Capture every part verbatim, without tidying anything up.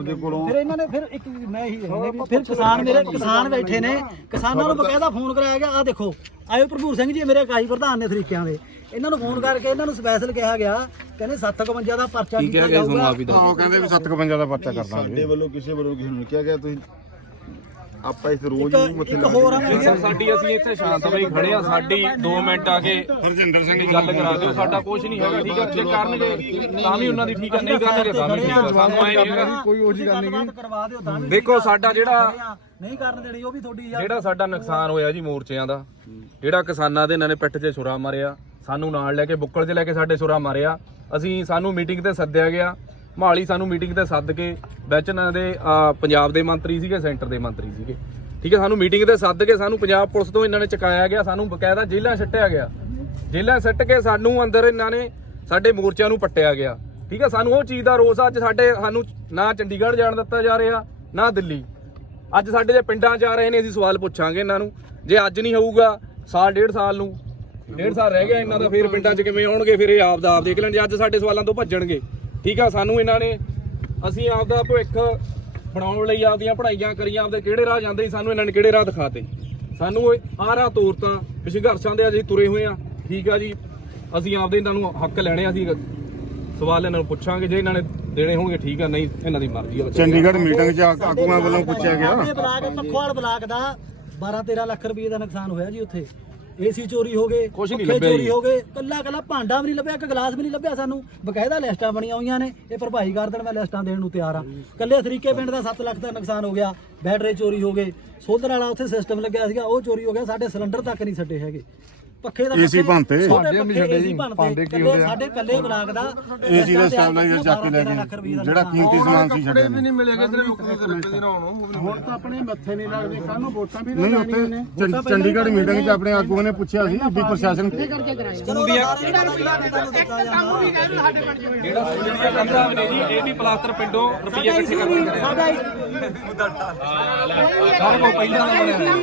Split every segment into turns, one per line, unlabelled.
ਫਿਰ ਇਹਨਾਂ ਨੇ ਫਿਰ ਇੱਕ ਮੈਂ ਹੀ ਫਿਰ ਕਿਸਾਨ ਮੇਰੇ ਕਿਸਾਨ ਬੈਠੇ ਨੇ, ਕਿਸਾਨਾਂ ਨੂੰ ਬਕਾਇਦਾ ਫੋਨ ਕਰਾਇਆ ਗਿਆ। ਆਹ ਦੇਖੋ ਆਇਓ ਭਰਪੂਰ ਸਿੰਘ ਜੀ ਮੇਰੇ ਇਕਾਈ ਪ੍ਰਧਾਨ ਨੇ ਤਰੀਕਿਆਂ ਦੇ, ਇਹਨਾਂ ਨੂੰ ਫੋਨ ਕਰਕੇ ਇਹਨਾਂ ਨੂੰ ਸਪੈਸ਼ਲ ਕਿਹਾ ਗਿਆ, ਕਹਿੰਦੇ ਸੱਤ ਇਕਵੰਜਾ ਦਾ ਪਰਚਾ ਕੀਤਾ ਜਾਊਗਾ।
ਉਹ ਕਹਿੰਦੇ ਵੀ ਸੱਤ ਇਕਵੰਜਾ ਦਾ ਪਰਚਾ ਕਰ ਦਾਂਗੇ।
ਸਾਡੇ ਵੱਲੋਂ ਕਿਸੇ ਵੱਲੋਂ ਕਿਸੇ ਨੂੰ ਕਿਹਾ ਗਿਆ ਤੁਸੀਂ ਆਪਾਂ ਇਸ ਰੋਜ਼ ਨੂੰ ਮੱਥੇ
ਇੱਕ ਹੋਰ ਆ
ਸਰ ਸਾਡੀ ਅਸੀਂ ਇੱਥੇ ਸ਼ਾਂਤਮਈ ਖੜੇ ਆ, ਸਾਡੀ ਦੋ ਮਿੰਟ ਆ ਕੇ
ਹਰਜਿੰਦਰ ਸਿੰਘ
ਦੀ ਗੱਲ ਕਰਾ ਦਿਓ, ਸਾਡਾ ਕੁਝ ਨਹੀਂ ਹੈਗਾ ਠੀਕ ਹੈ। ਜੇ ਕਰਨਗੇ ਤਾਂ ਵੀ ਉਹਨਾਂ ਦੀ ਠੀਕ ਹੈ, ਨਹੀਂ ਕਰਨਗੇ ਤਾਂ ਵੀ ਠੀਕ ਹੈ। ਸਾਨੂੰ ਐ ਨਹੀਂ ਹੈਗਾ
ਕੋਈ ਉਹੀ ਗੱਲ ਨਹੀਂ ਕਰਵਾ ਦਿਓ ਤਾਂ ਵੀ
ਦੇਖੋ ਸਾਡਾ ਜਿਹੜਾ
ਨਹੀਂ ਕਰਨ ਦੇਣੀ ਉਹ ਵੀ ਤੁਹਾਡੀ
ਜਿਹੜਾ ਸਾਡਾ ਨੁਕਸਾਨ ਹੋਇਆ ਜੀ ਮੋਰਚਿਆਂ ਦਾ, ਜਿਹੜਾ ਕਿਸਾਨਾਂ ਦੇ ਇਹਨਾਂ ਨੇ ਪਿੱਠ 'ਚ ਛੁਰਾ ਮਾਰਿਆ, ਸਾਨੂੰ ਨਾਲ ਲੈ ਕੇ ਬੁੱਕਲ 'ਚ ਲੈ ਕੇ ਸਾਡੇ ਛੁਰਾ ਮਾਰਿਆ। ਅਸੀਂ ਸਾਨੂੰ ਮੀਟਿੰਗ ਤੇ ਸੱਦਿਆ ਗਿਆ, ਮਹਾਲੀ ਸਾਨੂੰ ਮੀਟਿੰਗ ਤੇ ਸੱਦ ਕੇ ਵਿੱਚ ਇਹਨਾਂ ਦੇ ਪੰਜਾਬ ਦੇ ਮੰਤਰੀ ਸੀਗੇ, ਸੈਂਟਰ ਦੇ ਮੰਤਰੀ ਸੀਗੇ, ਠੀਕ ਹੈ। ਸਾਨੂੰ ਮੀਟਿੰਗ ਤੇ ਸੱਦ ਕੇ ਸਾਨੂੰ ਪੰਜਾਬ ਪੁਲਿਸ ਤੋਂ ਇਹਨਾਂ ਨੇ ਚੁਕਾਇਆ ਗਿਆ, ਸਾਨੂੰ ਬਕਾਇਦਾ ਜੇਲ੍ਹਾਂ ਸੱਟਿਆ ਗਿਆ, ਜੇਲ੍ਹਾਂ ਸੱਟ ਕੇ ਸਾਨੂੰ ਅੰਦਰ ਇਹਨਾਂ ਨੇ ਸਾਡੇ ਮੋਰਚਿਆਂ ਨੂੰ ਪੱਟਿਆ ਗਿਆ, ਠੀਕ ਹੈ। ਸਾਨੂੰ ਉਹ ਚੀਜ਼ ਦਾ ਰੋਸ ਅੱਜ ਸਾਡੇ ਸਾਨੂੰ ਨਾ ਚੰਡੀਗੜ੍ਹ ਜਾਣ ਦਿੱਤਾ ਜਾ ਰਿਹਾ ਨਾ ਦਿੱਲੀ। ਅੱਜ ਸਾਡੇ ਜੇ ਪਿੰਡਾਂ 'ਚ ਆ ਰਹੇ ਨੇ, ਅਸੀਂ ਸਵਾਲ ਪੁੱਛਾਂਗੇ ਇਹਨਾਂ ਨੂੰ। ਜੇ ਅੱਜ ਨਹੀਂ ਹੋਊਗਾ ਸਾਲ ਡੇਢ ਸਾਲ ਨੂੰ ਡੇਢ ਸਾਲ ਰਹਿ ਗਿਆ ਇਹਨਾਂ ਦਾ, ਫਿਰ ਪਿੰਡਾਂ 'ਚ ਕਿਵੇਂ ਆਉਣਗੇ? ਫਿਰ ਇਹ ਆਪ ਦਾ ਆਪ ਦੇਖ ਲੈਣ ਜੇ ਅੱਜ ਸਾਡੇ ਸਵਾਲਾਂ ਤੋਂ ਭੱਜਣਗੇ, ਠੀਕ ਆ। ਸਾਨੂੰ ਇਹਨਾਂ ਨੇ ਅਸੀਂ ਆਪ ਦਾ ਭਵਿੱਖ ਬਣਾਉਣ ਲਈ ਆਪਦੀਆਂ ਪੜ੍ਹਾਈਆਂ ਕਰੀਆਂ, ਆਪਦੇ ਕਿਹੜੇ ਰਾਹ ਜਾਂਦੇ ਸੀ ਸਾਨੂੰ ਇਹਨਾਂ ਨੇ ਕਿਹੜੇ ਰਾਹ ਦਿਖਾਤੇ। ਸਾਨੂੰ ਆਹ ਰਾਹ ਤੋਰਤਾ, ਸੰਘਰਸ਼ਾਂ ਦੇ ਅਸੀਂ ਤੁਰੇ ਹੋਏ ਆ, ਠੀਕ ਆ ਜੀ। ਅਸੀਂ ਆਪਦੇ ਇਹਨਾਂ ਨੂੰ ਹੱਕ ਲੈਣੇ, ਅਸੀਂ ਸਵਾਲ ਇਹਨਾਂ ਨੂੰ ਪੁੱਛਾਂਗੇ, ਜੇ ਇਹਨਾਂ ਨੇ ਦੇਣੇ ਹੋਣਗੇ ਠੀਕ ਆ, ਨਹੀਂ ਇਹਨਾਂ ਦੀ ਮਰਜ਼ੀ ਆ।
ਚੰਡੀਗੜ੍ਹ ਮੀਟਿੰਗ 'ਚ ਆਗੂਆਂ ਵੱਲੋਂ ਪੁੱਛਿਆ ਗਿਆ,
ਬਲਾਕ ਪੱਖੋਵਾਲ ਬਲਾਕ ਦਾ ਬਾਰਾਂ ਤੇਰਾਂ ਲੱਖ ਰੁਪਏ ਦਾ ਨੁਕਸਾਨ ਹੋਇਆ ਜੀ। ਉੱਥੇ ਏਸੀ ਚੋਰੀ ਹੋ ਗਏ, ਪੱਖੇ ਚੋਰੀ ਹੋ ਗਏ, ਕੱਲਾ ਕੱਲਾ ਭਾਂਡਾ ਵੀ ਨਹੀਂ ਲੱਭਿਆ, ਇੱਕ ਗਲਾਸ ਵੀ ਨਹੀਂ ਲੱਭਿਆ। ਸਾਨੂੰ ਬਕਾਇਦਾ ਲਿਸਟਾਂ ਬਣੀਆਂ ਹੋਈਆਂ ਨੇ, ਇਹ ਭਰਪਾਈ ਕਰ ਦੇਣ, ਮੈਂ ਲਿਸਟਾਂ ਦੇਣ ਨੂੰ ਤਿਆਰ ਆ। ਕੱਲੇ ਤਰੀਕੇ ਪਿੰਡ ਦਾ ਸੱਤ ਲੱਖ ਦਾ ਨੁਕਸਾਨ ਹੋ ਗਿਆ, ਬੈਟਰੀ ਚੋਰੀ ਹੋ ਗਏ, ਸੋਲਰ ਵਾਲਾ ਉੱਥੇ ਸਿਸਟਮ ਲੱਗਿਆ ਸੀਗਾ ਉਹ ਚੋਰੀ ਹੋ ਗਿਆ, ਸਾਡੇ ਸਿਲੰਡਰ ਤੱਕ ਨਹੀਂ ਛੱਡੇ ਹੈਗੇ। ਪੱਖੇ ਦਾ
ਏਸੀ ਭੰਤੇ
ਸਾਡੇ ਵੀ ਛੱਡੇ ਜੀ, ਭਾਂਡੇ ਕੀ ਹੁੰਦੇ ਆ ਸਾਡੇ ਕੱਲੇ ਬਲਾਕ ਦਾ
ਏਸੀ ਦਾ ਸਟੈਬਲਾਈਜ਼ਰ ਚੱਕ ਕੇ ਲੈ ਗਏ, ਜਿਹੜਾ ਕੀਮਤੀ ਸਮਾਨ ਸੀ ਛੱਡਿਆ
ਵੀ ਨਹੀਂ ਮਿਲੇਗਾ ਇਧਰ ਰੁਕਦੇ ਤੇ ਰੱਖਦੇ ਨਾ ਹੁਣ ਤਾਂ ਆਪਣੇ ਮੱਥੇ ਨਹੀਂ ਲੱਗਦੇ, ਕੱਲ ਨੂੰ ਵੋਟਾਂ ਵੀ
ਨਹੀਂ। ਉੱਥੇ ਚੰਡੀਗੜ੍ਹ ਮੀਟਿੰਗ 'ਚ ਆਪਣੇ ਆਗੂਆਂ ਨੇ ਪੁੱਛਿਆ ਸੀ ਵੀ ਪ੍ਰਸ਼ਾਸਨ
ਜਿਹੜਾ ਕੰਧਾਂ ਨੇ ਜੀ ਇਹ ਵੀ ਪਲਾਸਟਰ ਪਿੰਡੋਂ ਰੁਪਈਆ ਇਕੱਠੇ ਕਰਕੇ
ਸਾਡਾ
ਸਾਰੇ ਕੋ ਪਹਿਲਾਂ ਦਾ ਬਣਿਆ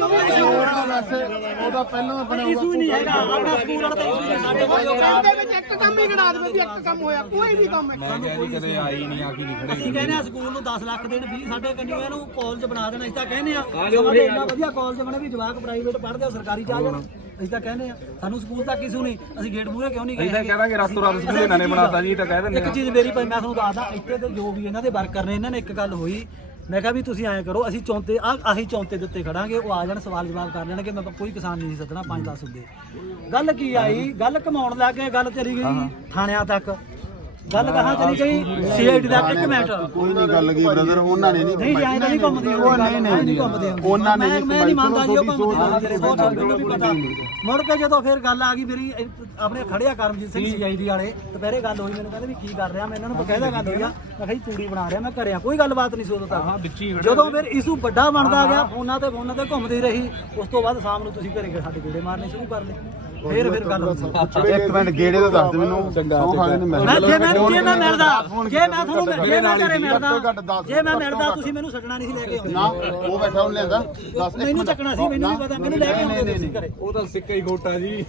ਉਹਦਾ ਪਹਿਲਾਂ ਬਣਿਆ
ਇਸ਼ੂ ਨਹੀਂ ਹੈਗਾ ਆਪਣਾ ਸਕੂਲ ਵਾਲਾ ਤਾਂ ਇਸ਼ੂ ਨਹੀਂ ਸਾਡੇ ਕੋਲ।
ਦੇ ਵਿੱਚ ਇੱਕ ਕੰਮ ਹੀ ਗਣਾ ਦੇਵੇ ਜੀ, ਇੱਕ ਕੰਮ ਹੋਇਆ, ਕੋਈ ਵੀ ਕੰਮ ਹੈ
ਮੈਂ ਕਹਿੰਦੀ ਕਦੇ ਆਈ ਨਹੀਂ ਆ ਕੀ ਨਹੀਂ ਖੜੇ।
ਅਸੀਂ ਕਹਿੰਦੇ ਆ ਸਕੂਲ ਨੂੰ ਦਸ ਲੱਖ ਦੇਣ ਫੀ, ਸਾਡੇ ਕੰਨਿਓ ਇਹਨੂੰ ਕਾਲਜ ਬਣਾ ਦੇਣਾ। ਅਸੀਂ ਤਾਂ ਕਹਿੰਦੇ ਆ ਸਾਡੇ ਇੰਨਾ ਵਧੀਆ ਕਾਲਜ ਬਣੇ ਵੀ ਜਵਾਕ ਪ੍ਰਾਈਵੇਟ ਪੜ੍ਹਦੇ ਆ, ਸਰਕਾਰੀ ਚ ਆ ਜਾਣ। ਅਸੀਂ ਤਾਂ ਕਹਿੰਦੇ ਆ ਸਾਨੂੰ ਸਕੂਲ ਤੱਕ ਇਸ਼ੂ ਨਹੀਂ, ਅਸੀਂ ਗੇਟ ਮੂਹਰੇ ਕਿਉਂ ਨਹੀਂ ਗਏ?
ਅਸੀਂ ਤਾਂ ਕਹਾਂਗੇ ਰਾਤੋਂ ਰਾਤ ਸਕੂਲ ਇਹਨਾਂ ਨੇ ਬਣਾਤਾ ਜੀ, ਤਾਂ ਕਹਿ ਦਿੰਦੇ
ਇੱਕ ਚੀਜ਼ ਮੇਰੀ ਭਾਈ ਮੈਂ ਤੁਹਾਨੂੰ ਦੱਸਦਾ, ਇੱਥੇ ਤੇ ਜੋ ਵੀ ਇਹਨਾਂ ਦੇ ਵਰਕਰ ਨੇ, ਇਹਨਾਂ ਨੇ ਇੱਕ ਗੱਲ ਹੋਈ, ਮੈਂ ਕਿਹਾ ਵੀ ਤੁਸੀਂ ਐਂ ਕਰੋ, ਅਸੀਂ ਚੌਂਤੇ ਆ ਆਹੀ ਚੌਂਤੇ ਦੇ ਉੱਤੇ ਖੜਾਂਗੇ, ਉਹ ਆ ਜਾਣ ਸਵਾਲ ਜਵਾਬ ਕਰ ਲੈਣਗੇ। ਮੈਂ ਕੋਈ ਕਿਸਾਨ ਨਹੀਂ ਸੱਦਣਾ, ਪੰਜ ਦਸ ਹੁੰਦੇ। ਗੱਲ ਕੀ ਆਈ, ਗੱਲ ਘਮਾਉਣ ਲੱਗ ਗਏ, ਗੱਲ ਚਲੀ ਗਈ ਥਾਣਿਆਂ ਤੱਕ, ਗੱਲ ਕਹਾਂ ਚਲੀ ਗਈ ਸੀਆਈਡੀ ਤੱਕ। ਇੱਕ ਮਿੰਟ
ਕੋਈ ਨਹੀਂ ਗੱਲ ਕੀ ਬ੍ਰਦਰ, ਉਹਨਾਂ ਨੇ ਨਹੀਂ
ਨਹੀਂ ਜਾਇ ਨਹੀਂ ਘੁੰਮਦੀ ਉਹ, ਨਹੀਂ ਨਹੀਂ ਘੁੰਮਦੇ
ਉਹਨਾਂ ਨੇ
ਮੈਂ ਮੈਂ ਨਹੀਂ ਮੰਨਦਾ ਜੀ ਉਹ ਘੁੰਮਦੇ ਤੇਰੇ ਸੋਚ ਮੈਨੂੰ ਵੀ ਪਤਾ। ਮੁੜ ਕੇ ਜਦੋਂ ਫਿਰ ਗੱਲ ਆ ਗਈ ਮੇਰੀ ਆਪਣੇ ਖੜਿਆ ਕਰਮਜੀਤ ਸਿੰਘ ਸੀਆਈਡੀ ਵਾਲੇ, ਦੁਪਹਿਰੇ ਗੱਲ ਹੋਈ, ਮੈਨੂੰ ਕਹਿੰਦੇ ਵੀ ਕੀ ਕਰ ਰਿਹਾ, ਮੈਂ ਇਹਨਾਂ ਨੂੰ ਬਕਾਇਦਾ ਗੱਲ ਹੋਈ ਆ, ਮੈਂ ਕਿਹਾ ਜੀ ਤੂੜੀ ਬਣਾ ਰਿਹਾ, ਮੈਂ ਕਰਿਆ ਕੋਈ ਗੱਲਬਾਤ ਨਹੀਂ ਸੀ ਉਦੋਂ ਤੱਕ। ਜਦੋਂ ਫਿਰ ਇਸ਼ੂ ਵੱਡਾ ਬਣਦਾ ਗਿਆ, ਫੋਨਾਂ ਤੇ ਫੋਨਾਂ ਤੇ ਘੁੰਮਦੀ ਰਹੀ, ਉਸ ਤੋਂ ਬਾਅਦ ਸ਼ਾਮ ਨੂੰ ਤੁਸੀਂ ਘਰੇ ਗਏ ਸਾਡੇ ਗੇੜੇ ਮਾਰਨੇ ਸ਼ੁਰੂ ਕਰ ਲਏ। ਫੇਰ ਫਿਰ ਗੱਲ
ਇੱਕ ਮਿੰਟ ਗੇੜੇ ਦਾ ਦੱਸ ਦੇ ਮੈਨੂੰ, ਸੌ ਖਾਣੇ ਨੇ
ਮੈਂ ਜੇ ਮੈਂ ਜੇ ਮੈਂ ਮਿਲਦਾ ਜੇ ਮੈਂ ਤੁਹਾਨੂੰ ਜੇ ਮੈਂ ਘਰੇ ਮਿਲਦਾ ਜੇ ਮੈਂ ਮਿਲਦਾ ਤੁਸੀਂ ਮੈਨੂੰ ਛੱਡਣਾ ਨਹੀਂ ਸੀ ਲੈ ਕੇ ਆਉਂਦੇ
ਨਾ। ਉਹ ਬੈਠਾ ਉਹਨੇ ਲੈਂਦਾ ਦੱਸ
ਮੈਨੂੰ ਚੱਕਣਾ ਸੀ, ਮੈਨੂੰ ਵੀ ਪਤਾ, ਮੈਨੂੰ ਲੈ ਕੇ ਆਉਂਦੇ ਤੁਸੀਂ ਘਰੇ।
ਉਹ ਤਾਂ ਸਿੱਕਾ ਹੀ ਖੋਟਾ ਜੀ।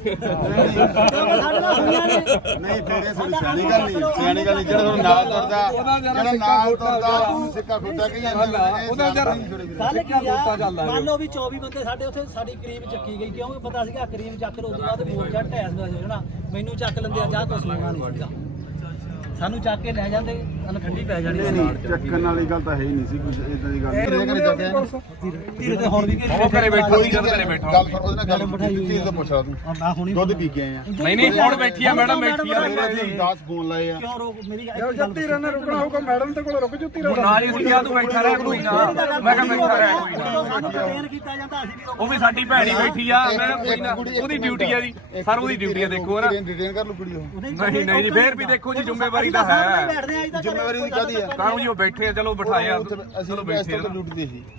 ਸਾਡੇ ਨਾਲ ਸੁਣਿਆ ਨੇ
ਨਹੀਂ ਫੇਰੇ ਥੋੜੀ ਸਿਆਣੀ ਗੱਲ ਨਹੀਂ, ਸਿਆਣੀ ਗੱਲ ਨਹੀਂ। ਜਿਹੜਾ ਤੁਹਾਨੂੰ ਨਾਲ ਤੁਰਦਾ, ਜਿਹੜਾ ਨਾਲ ਤੁਰਦਾ ਉਹਨੂੰ ਸਿੱਕਾ ਖੋਟਾ ਕਹੀ ਜਾਂਦਾ।
ਉਹਦਾ ਜਰਾ
ਗੱਲ ਕੀ ਆ, ਮੰਨ ਲਓ ਵੀ ਚੌਵੀ ਬੰਦੇ ਸਾਡੇ ਉੱਥੇ ਸਾਡੀ ਕਰੀਬ ਚੱਕੀ ਗਈ, ਕਿਉਂਕਿ ਪਤਾ ਸੀਗਾ ਕਰੀਬ ਚੱਕ ਲਓ, ਉਸ ਤੋਂ ਬਾਅਦ ਮੋਰਚਾ ਢੈਸ ਦਾ ਜਾਣਾ, ਮੈਨੂੰ ਚੱਕ ਲੈਂਦੇ ਆ, ਜਾਂ ਕੁਛ ਹੋਣਾ ਨਹੀਂ ਸੀਗਾ, ਸਾਨੂੰ ਚੱਕ ਕੇ ਲੈ ਜਾਂਦੇ, ਸਾਨੂੰ ਠੰਡੀ ਪੈ ਜਾਣੀ ਸੀ।
ਚੱਕਣ ਵਾਲੀ ਗੱਲ ਤਾਂ ਹੈ ਹੀ ਨਹੀਂ ਸੀ ਕੁਝ ਇਦਾਂ ਦੀ ਗੱਲ।
ਧੀਰੇ ਤੇ ਹੁਣ ਵੀ
ਉਹ ਘਰੇ ਬੈਠਾ ਸੀ, ਜਦ ਘਰੇ ਬੈਠਾ
ਗੱਲ ਫਿਰ ਉਹਦੇ ਨਾਲ ਗੱਲ ਕੀਤੀ, ਤੀਰ ਤੋਂ ਪੁੱਛ ਲਾ ਤੂੰ,
ਮੈਂ ਹੁਣੀ
ਦੁੱਧ ਪੀ ਕੇ ਆਏ ਆ।
ਨਹੀਂ ਨਹੀਂ ਹੁਣ ਬੈਠੀ ਆ ਮੈਡਮ, ਬੈਠੀ ਆ
ਦਸ ਫੋਨ ਲਾਏ ਆ।
ਕਿਉਂ ਰੋਕ ਮੇਰੀ
ਧੀਰੇ ਨਾਲ ਰੁਕਣਾ ਹੋਊਗਾ, ਮੈਡਮ ਤੇ ਕੋਲ ਰੁਕ ਜੂ ਧੀਰੇ।
ਨਾ ਜੀ ਅਸੀਂ ਕਿਹਾ ਤੂੰ ਬੈਠਾ ਰਹਿ ਕੋਈ ਨਾ, ਮੈਂ ਕਿਹਾ ਬੈਠਾ ਰਹਿ ਕੋਈ ਨਾ।
ਸਾਨੂੰ ਟ੍ਰੇਨ ਕੀਤਾ ਜਾਂਦਾ, ਅਸੀਂ ਵੀ
ਉਹ ਵੀ ਸਾਡੀ ਭੈਣੀ ਬੈਠੀ ਆ, ਮੈਂ ਕੋਈ ਨਾ ਉਹਦੀ ਡਿਊਟੀ ਆ ਜੀ, ਸਰ ਉਹਦੀ ਡਿਊਟੀ ਆ, ਦੇਖੋ ਨਾ।
ਡਿਟੇਨ ਕਰ ਲੂ ਕੁੜੀ ਉਹ।
ਨਹੀਂ ਨਹੀਂ ਜੀ ਫੇਰ ਵੀ ਦੇਖੋ ਜੀ ਜ਼ਿੰਮੇਵਾਰੀ ਤਾਂ ਹੈ,
ਬੈਠਦੇ ਆ,
ਜ਼ਿੰਮੇਵਾਰੀ ਦੀ ਕਾਹਦੀ ਆ?
ਕਾਹਨੂੰ ਜੀ ਉਹ ਬੈਠੇ ਆ, ਚਲੋ ਬਿਠਾਇਆ
ਅਸੀਂ
ਚਲੋ ਬੈਠੇ ਆ।
ਡਿਊਟੀ ਤੇ ਸੀ।